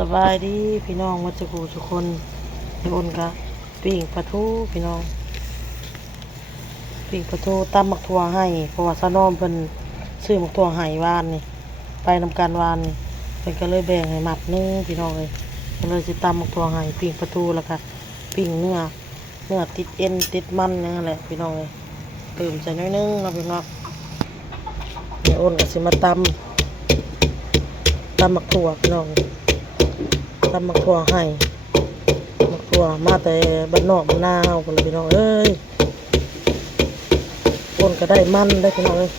สบายดีพี่น้องวัจกูทุกคนพี่อ้นกะปิ้งปลาทูพี่น้องปิ้งปลาทูตำหมักถั่วให้เพราะว่าซาน้อมเพิ่นซื้อหมักถั่วให้วานนี่ไปนำการวานนี่เพิ่นก็เลยแบ่งให้หมัดนึงพี่น้องเลยก็เลยสิตำหมักถั่วให้ปิ้งปลาทูแล้วก็ปิ้งเนื้อติดเอ็นติดมันนั่นแหละพี่น้องเลยเติมใส่น้อยนึงนะพี่น้องพี่อ้นก็สิมาตำหมักถั่วพี่น้องตำหมักถั่วให้หมักถั่วมาแต่บ้านนอกบ้านนาเฮาพุ่นล่ะพี่น้องเอ้ยคนก็ได้มันได้พี่น้องเอ้ย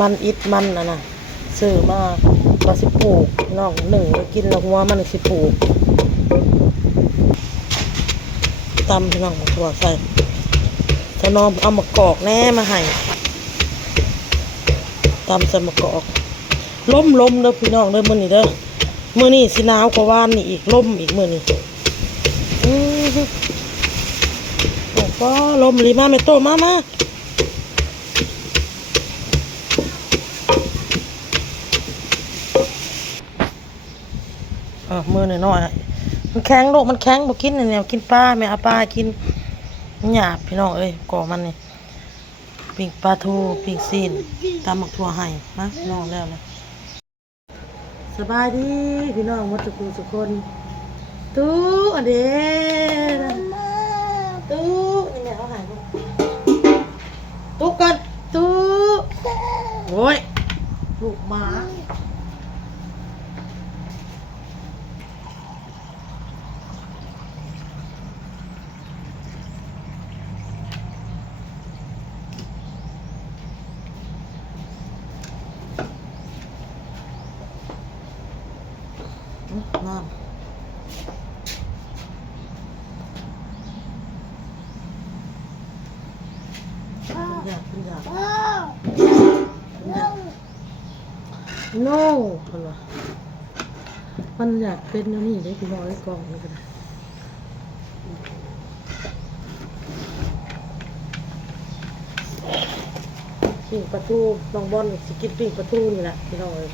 มันอิดมันน่ะซื้อมาก็สิปลูกพี่น้องหนึ่งก็กินแล้วหัวมันสิปลูกตำพี่น้องหมักถั่วใส่จะน้อมเอามะกอกแน่มาให้ตำใส่มะกอกล้มเด้อพี่น้องเด้อมื้อนี้เด้อมื้อนี้สิหนาวกว่าว่านนี่อีกลมอีกมื้อนี้โอ้ก็ลมลีมาแม่โตมามือหน่อยมันแข็งลูกมันแข็งบ่กินเนี่ยกินปลาแม่เอาปลากินหยาบพี่น้องเอ้ยก่อมันนี่ปิ้งปลาทูปิ้งซีนตำหมักถั่วให้มาพี่น้องแล้วเลยสบายดีพี่น้องหมดทุกคนตู้อันเด้ตู้นี่แม่เอาให้ลูกตู้กันตู้โอ้ยลูกหมาน้ำอยากโน่มันอยากเป็นนี่ได้พี่น้อยกล่องนี่ก็ได้ปิ้งปลาทูน้องบอลสิกินปิ้งปลาทูนี่แหละพี่น้อย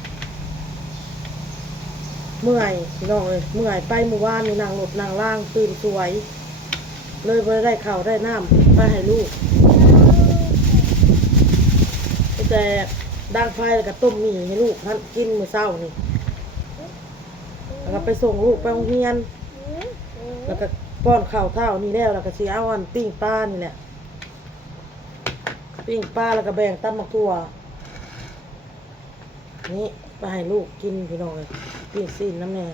เมื่อยพี่น้องเลยเมื่อยไปเมื่อวานนี่นั่งรถนั่งล่างตื่นสวยเลยไปได้ข้าวได้น้ำไปให้ลูกแต่ดังไฟแล้วก็ต้มหมี่ให้ลูกท่านกินมื้อเช้านี่แล้วก็ไปส่งลูกไปโรงเรียนแล้วก็ป้อนข้าวเท่านี่แล้วก็สิเอาอันปิ้งปลานี่แหละปิ้งปลาแล้วก็แบ่งตำหมักถั่วนี่ไปให้ลูกกินพี่น้องเลยปิ้งซีนน้ำแน่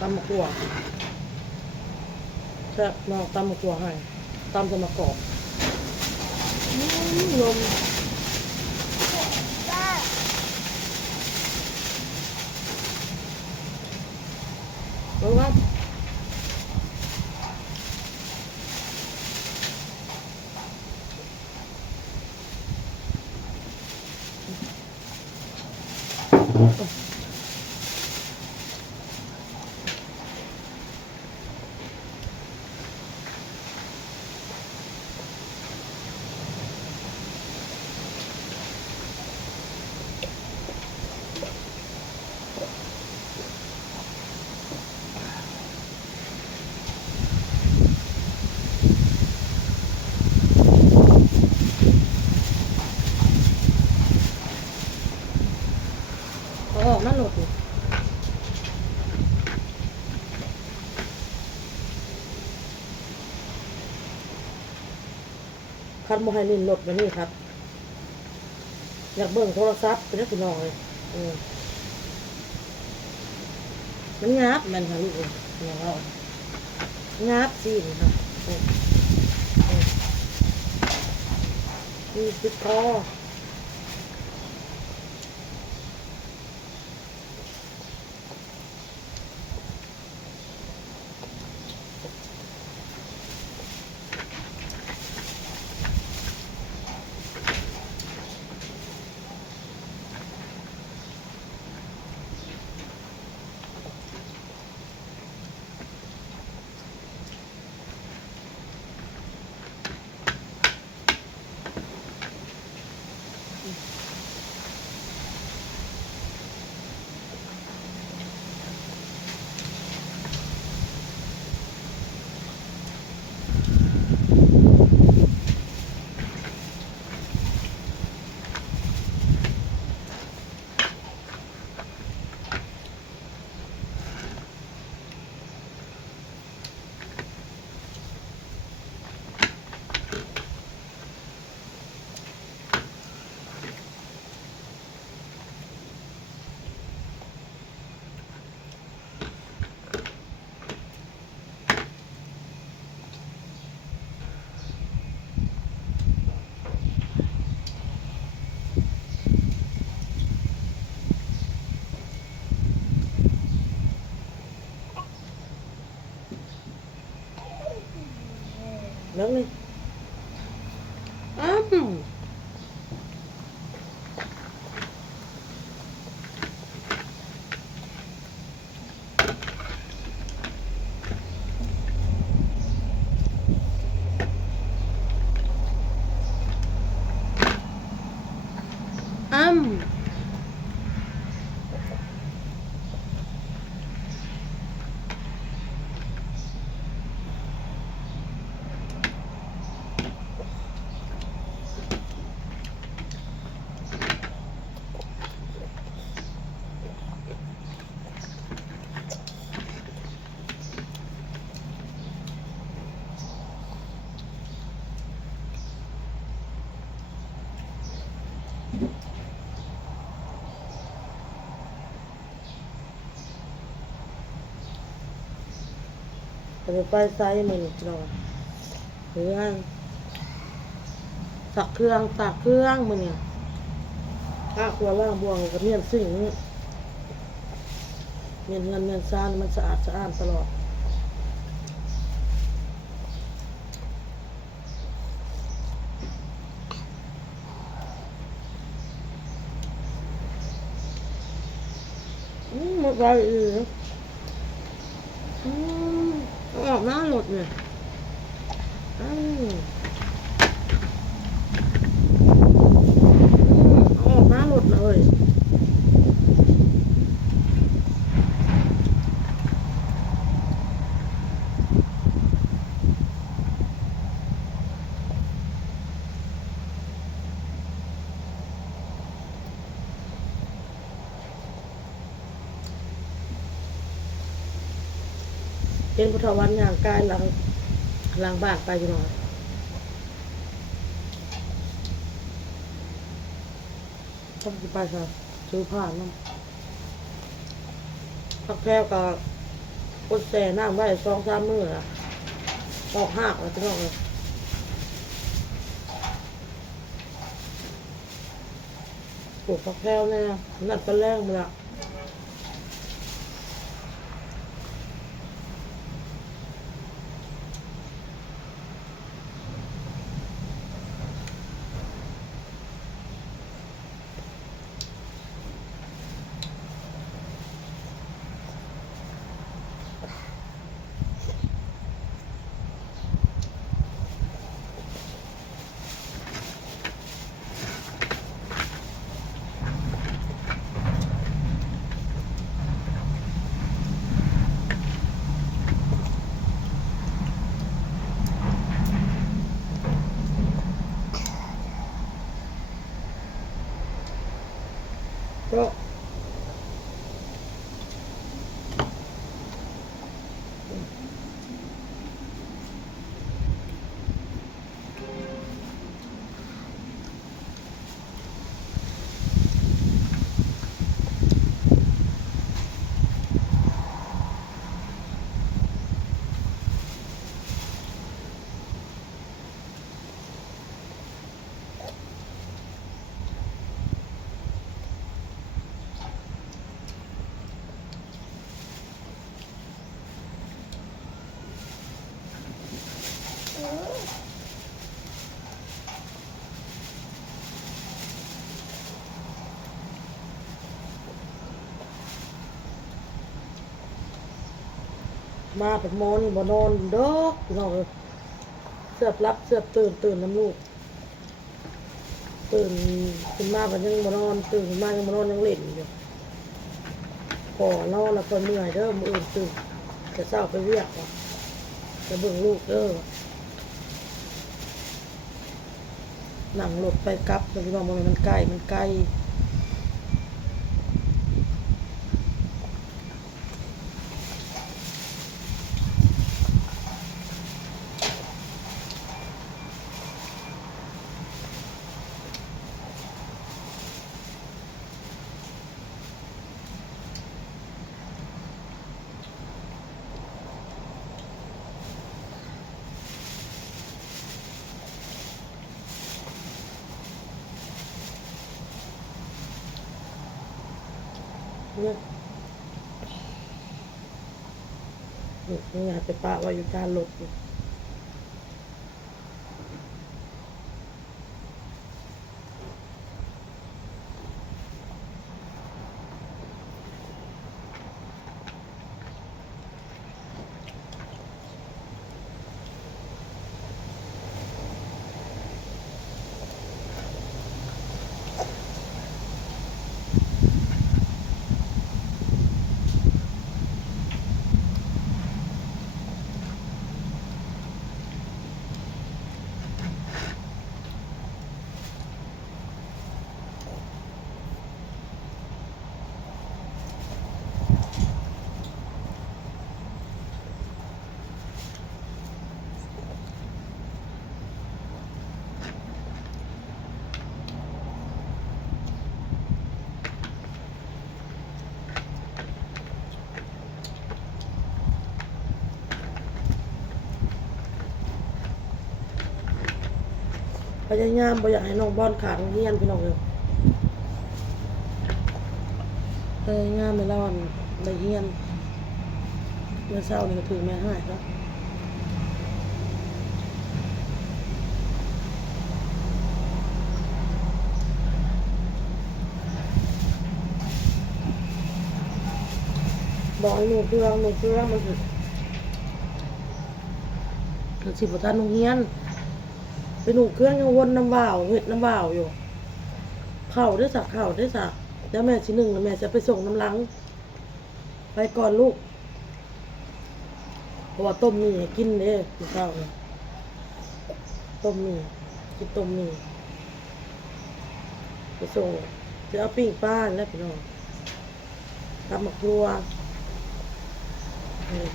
ตำหมักถั่วแซ่บน้องตำหมักถั่วให้ตำจะมากรอบลมรู้ว่านั่นหลุดคันโมไฮลินหลดมานี่ครับอยากเบิ่งโทรศัพท์เป็นนักพี่น้องเลยมันงับมันค่ะลูกอย่างเรางับสิค่ะนี่ติดคอ อ แล้วนี่จะไปไซส์มันหน่อยหรือว่าสักเครื่องมันเนี่ยถ้าครัวล่างบวงกับเมียนสิ่งเมียนเงินเมียนซ่านมันสะอาดตลอดมันไปออกหน้าหลดเนี่ยออกหน้าหลดเลยเป็นพุทธวันอย่างกายหลังบ้านไปอยู่หน่อยต้องไปค่ะซื้อผ้าน้ำพักแพ้วกับกดแส่น้ำไว้2-3 มื้อละออกหักแล้วจะบอกเลยปลูกพักแพ้วเนี่ยนัดตะแรงมาละก็มาเป็นโมนี่บ่นอนเด้อพี่น้องเสือบรับเสือบตื่นน้ำลูกตื่นขึ้นมาบัดยังบ่นอนตื่นขึ้นมายังบ่นอนยังเล่นอยู่พอนอนแล้วก็เหนื่อยเด้อมื้ออื่นตื่นจะเช้าไปเวียกว่ะจะเบิ่งลูกเด้อนั่งรถไปกลับพี่น้องมันใกล้เนี่ยนี่อยากไปปะไว้อยู่ด้านรถ ยายามบ่อยากให้น้องบอลขาดโรงเรียนพี่น้องเลยพยายามไม่รอดได้เรียนเมื่อเช้านี่ก็ถือแม่ให้ครับบอกให้หนูเครื่องมันถึงสิบประธานโรงเรียนไปหนูเครื่องยังวนน้ำว่าวเห็ดน้ำว่าวอยู่เข่าได้สักแล้วแม่ชิ้นหนึ่งแล้วแม่จะไปส่งน้ำล้างไปก่อนลูกเพราะว่าต้มนี่กินเด้กินข้าวเนี่ยต้มนี่กินต้มนี่ไปส่งจะเอาปิ้งปลาแล้วพี่น้องทำหมักทัว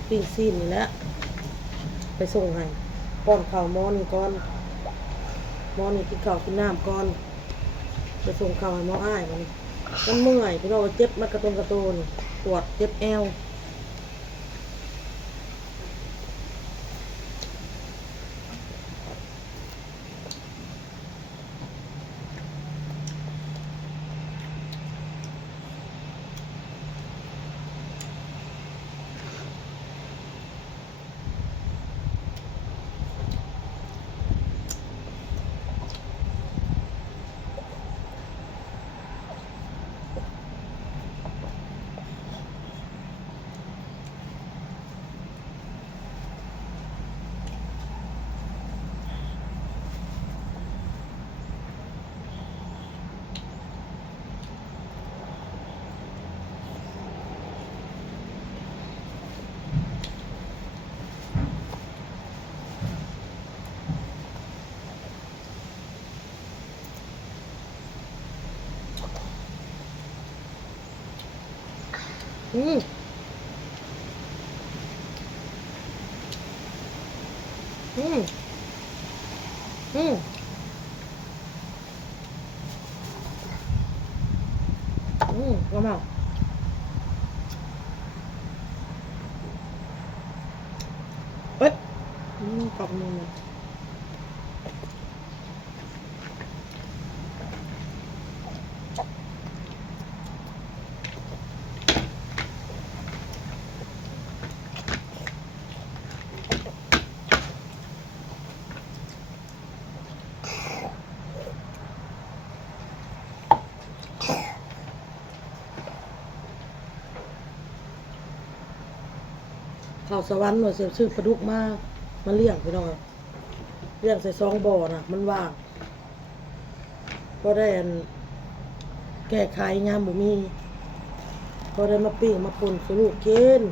ปิ้งซีนนี่แหละไปส่งให้ป้อนข้าวมอนี่ก่อนมอนี่กินข้าวกินน้ำก่อนไปส่งข้าวให้หมออ้ายมันเมื่อยพี่น้องเจ็บมันกระโตนปวดเจ็บแอวอืมอืมอืมก็มาเอ๊ะปรับมือข้าวสวรรค์หน่วยเสียชื่อปลาดุกมาเลี้ยงพี่น้องเลี้ยงใส่ซองบ่อน่ะมันว่างก็ได้แก้ไขยามบ่มีก็ได้มาปิ้งมาป่นสู่ลูกกิน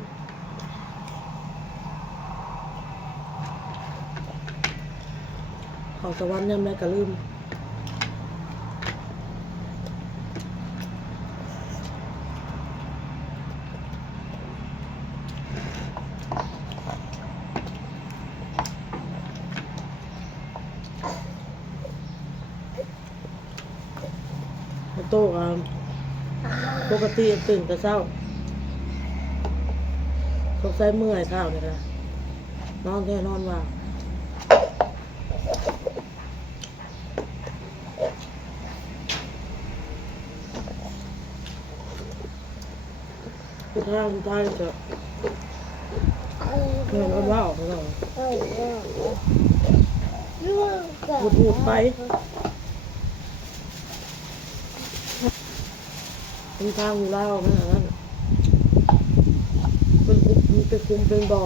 ข้าวสวรรค์ยามใดก็ลืมโตกันปกติตื่นแต่เช้าสงสัยเมื่อยเช้าเนี่ยนะนอนแค่นอนว่าคุณท่าจะเงินเอาว่าออกไปแล้วหูดไปเป็นทางอยู่แล้วนั่นเป็นคุมเป็นบ่อ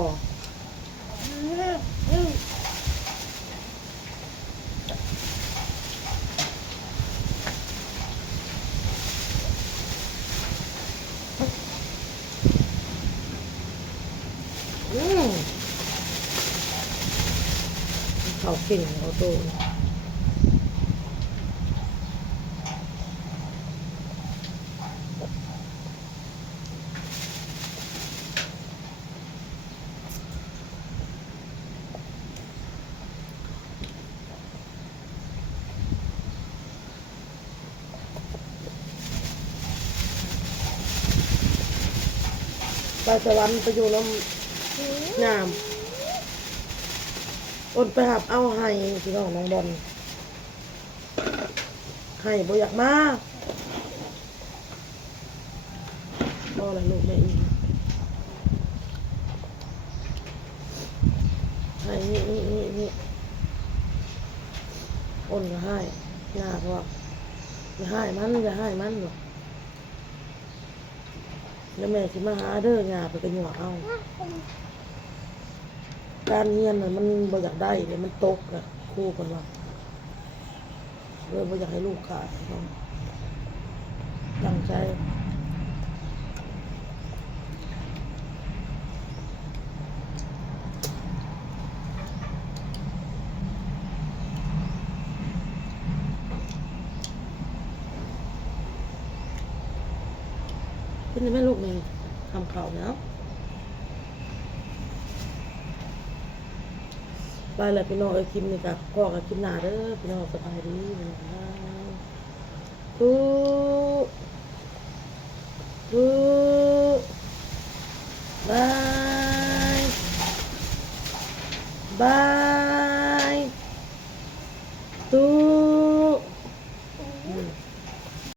เขาเก่งเขาโตไปสวรรค์ไปอยู่น้ำงามอดไปหับเอาให้พี่น้องน้องบอล ให้บ่อยากมาพ่ออะไรลูกแม่อีกให้นี่อ้นก็ให้หน้าพ่ออย่าให้มันหรอกแล้วแม่สิมาหาเด้อหญ้าไปกระหยวกเอาการเรียนน่ะมันบ่อยากได้เดี๋ยวมันตกนะครูกันว่าเลยบ่อยากให้ลูกขาดตั้งใจเป็นแม่ลูกนี่ทำข่าวแล้วไปแหละพี่น้องคิมนี่กับพ่อกับคิมหนาเด้อพี่น้องสบายดีทุบาย